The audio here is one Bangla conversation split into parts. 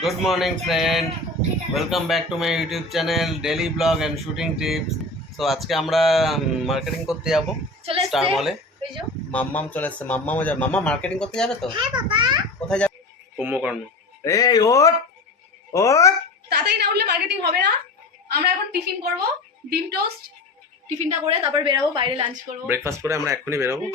Good morning, friend. Welcome back to my YouTube channel, daily vlog and shooting tips. So আজকে আমরা মার্কেটিং করতে যাব স্টার মলে। মাম্মাম চলে এসেছে, মাম্মামও যাবে। মাম্মা মার্কেটিং করতে যাবে তো? হ্যাঁ বাবা। কোথায় যাবে? কুম্ভকর্ণ। এই ওঠ ওঠ, তাড়াতাড়ি না উঠলে মার্কেটিং হবে না। আমরা এখন টিফিন করব, ডিম টোস্ট। টিফিনটা করে তারপর বেরাবো, বাইরে লাঞ্চ করব। ব্রেকফাস্ট করে আমরা এক্ষুনি বেরোবো।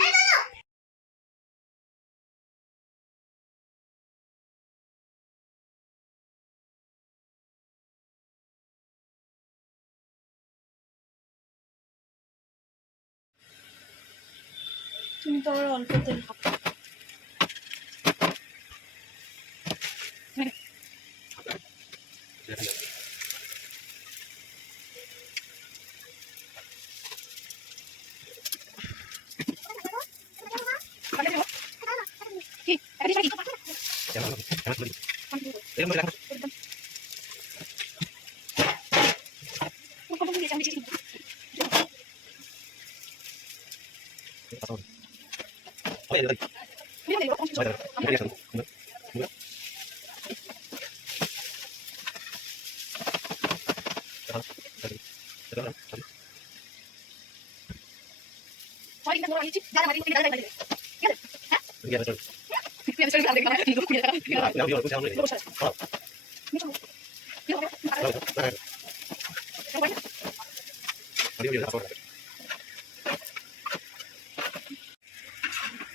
তুমি তো আমার অল্প তেল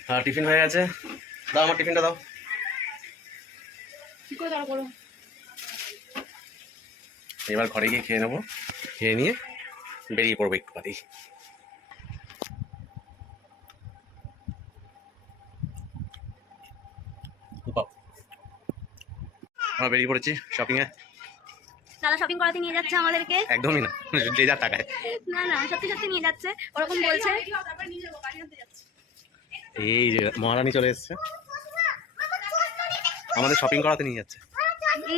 হ্যাঁ, টিফিন হয়ে গেছে। দাও আমার টিফিনটা দাও। এবার ঘরে গিয়ে খেয়ে নেবো, খেয়ে নিয়ে বেরিয়ে পড়বো একটু বাদেই। আমরা বেরিয়ে পড়েছি শপিংয়ে। দাদা শপিং করাতে নিয়ে যাচ্ছে আমাদেরকে। একদমই না, যে যা টাকায়। না না, সত্যি সত্যি নিয়ে যাচ্ছে, ওরকম বলছে। এই যে মহারানী চলে এসছে, আমাদের শপিং করাতে নিয়ে যাচ্ছে।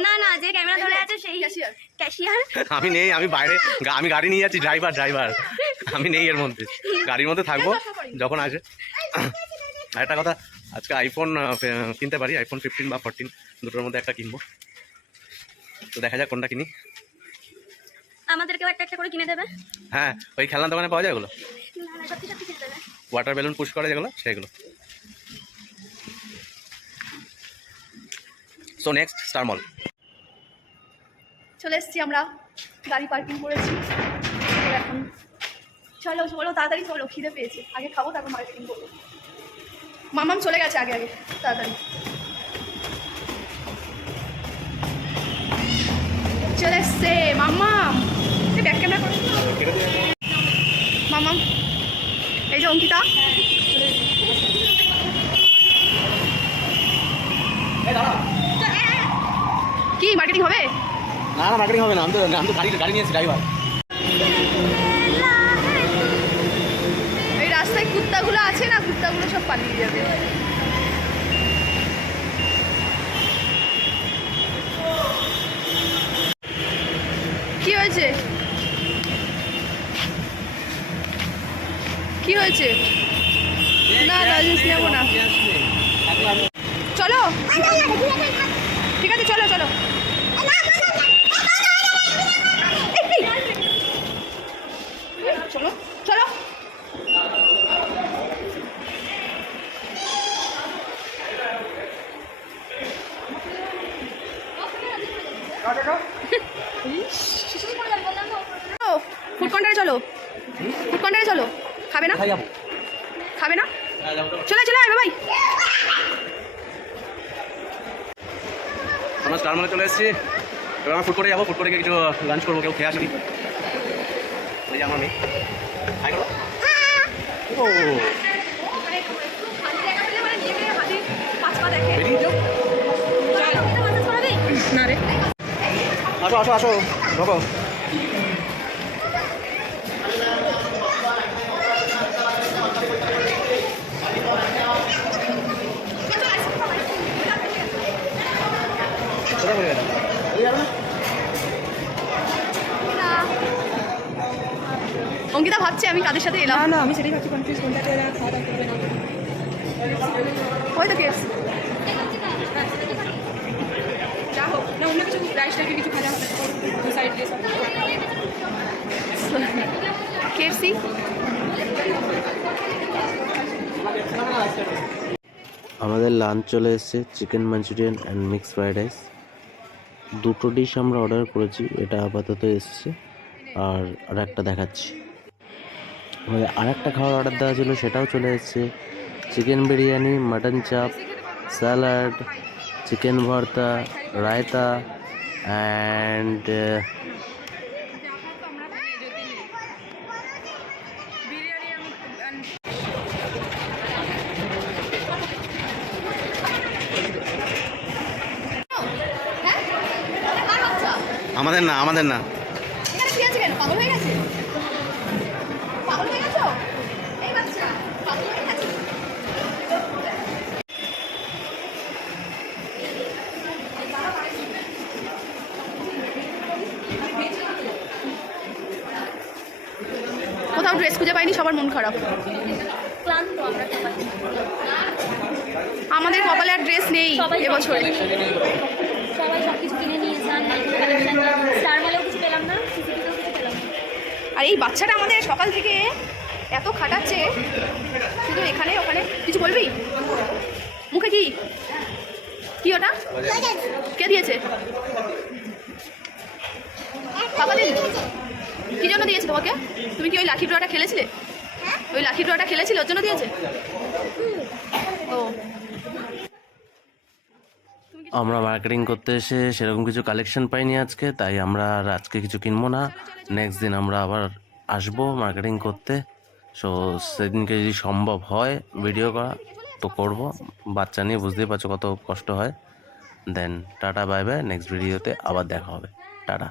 না না, যে ক্যামেরা ধরে আছে সেই ক্যাশিয়ার। আমি নেই, আমি বাইরে, আমি গাড়ি নিয়ে যাচ্ছি। ড্রাইভার আমি নেই এর মধ্যে, গাড়ির মধ্যে থাকবো যখন আসে। আরেকটা কথা, আজকে আইফোন কিনতে পারি, আইফোন 15 বা 14 দুটোর মধ্যে একটা কিনবো। তো দেখা যাক কোনটা কিনি। আমাদেরকেও একটা একটা করে কিনে দেবে। হ্যাঁ, ওই খেলনা দোকানে পাওয়া যায় ওগুলো, না না, সত্যি সত্যি কিনে দেবে। ওয়াটার বেলুন পুশ করে যেগুলো, সেগুলো। সো নেক্সট স্টার মল। চলে এসেছি আমরা, গাড়ি পার্কিং করেছি। এখন চলো চলো, তাড়াতাড়ি চলো, খিদে পেয়েছে। আগে খাবো, তারপর মার্কেটিং করবো। মামাম চলে গেছে আগে আগে, তাড়াতাড়ি চলে এসছে মাম্মাম। ব্যাক ক্যামেরা করো মাম্মাম। এই যে অঙ্কিতা, কি মার্কেটিং হবে? না না, মার্কেটিং হবে না। আমি তো গাড়ি নিয়েছি, ড্রাইভার। এই রাস্তায় কুত্তাগুলো আছে না, কুত্তাগুলো সব পালিয়ে যাবে। কি হয়েছে? কি হয়েছে? না লজেন্স নেবো না। চলো, ঠিক আছে, চলো চলো। চলো চলো। ফুড কর্নারে চলো, ফুড কর্নারে চলো। খাবে না? খাবে না? চলে চলে আয় ভাই। আমরা স্টার মলে চলে এসেছি। এবার আমরা ফুড কোর্টে যাবো, ফুড কোর্টে গিয়ে কিছু লাঞ্চ করবো। কেউ খেয়ে আসেনি, ওই যে আমার মেয়ে। ও বেরিয়ে যাও। না রে, আসো আসো আসো, ঢোকো। কোথায় বলে গেছে? অঙ্কিতা ভাবছে আমি কাদের সাথে এলাম। না আমি সেটাই ভাবছি, কনফিউজ কোনটাতে এরা খাওয়া দাওয়া করবে না। ওই তো কেস। যা হোক না, অন্য কিছু রাইস টাইপের কিছু খাওয়া হবে সাইড ডিশ কেএফসি আমাদের লাঞ্চ চলে এসেছে, chicken Manchurian and mix fried rice. দুটো ডিশ আমরা অর্ডার করেছি, এটা আপাতত এসছে আর একটা দেখাচ্ছি। আমাদের আর একটা খাবার অর্ডার দেওয়া ছিল, সেটাও চলে এসছে। চিকেন বিরিয়ানি, মাটন চাপ, স্যালাড, চিকেন ভর্তা, রায়তা অ্যান্ড আমাদের না, আমাদের না। এখানে কি আছে কেন? পাগল হয়ে গেছে? পাগল হয়ে গেছো? এই বাচ্চা পাগল হয়ে গেছে? কোথাও ড্রেস খুঁজে পাইনি, সবার মন খারাপ। ক্লান্ত আমরা সবাই। আমাদের কপালে আর ড্রেস নেই এবছরে। সবাই সব কিছু কিনে নিয়েছে, স্টার মলেও কিছু পেলাম না, সিসিটিভিতেও কিছু পেলাম না। আর এই বাচ্চাটা আমাদের সকাল থেকে এত খাটাচ্ছে, শুধু এখানে ওখানে। কিছু বলবি? মুখে কি কি ওটা কে দিয়েছে? বাবা দিন কি জন্য দিয়েছে তোমাকে? তুমি কি ওই লাকি ড্রটা খেলেছিলে? ওই লাকি ড্রটা খেলেছিলে, ওর জন্য দিয়েছে? ও আমরা মার্কেটিং করতে এসে সেরকম কিছু কালেকশন পাইনি আজকে, তাই আমরা আর আজকে কিছু কিনবো না। নেক্সট দিন আমরা আবার আসবো মার্কেটিং করতে। সো সেদিনকে যদি সম্ভব হয় ভিডিও করা তো করব। বাচ্চা নিয়ে বুঝতেই পারছো কত কষ্ট হয়। Then tata bye bye, next ভিডিওতে আবার দেখা হবে। টাটা।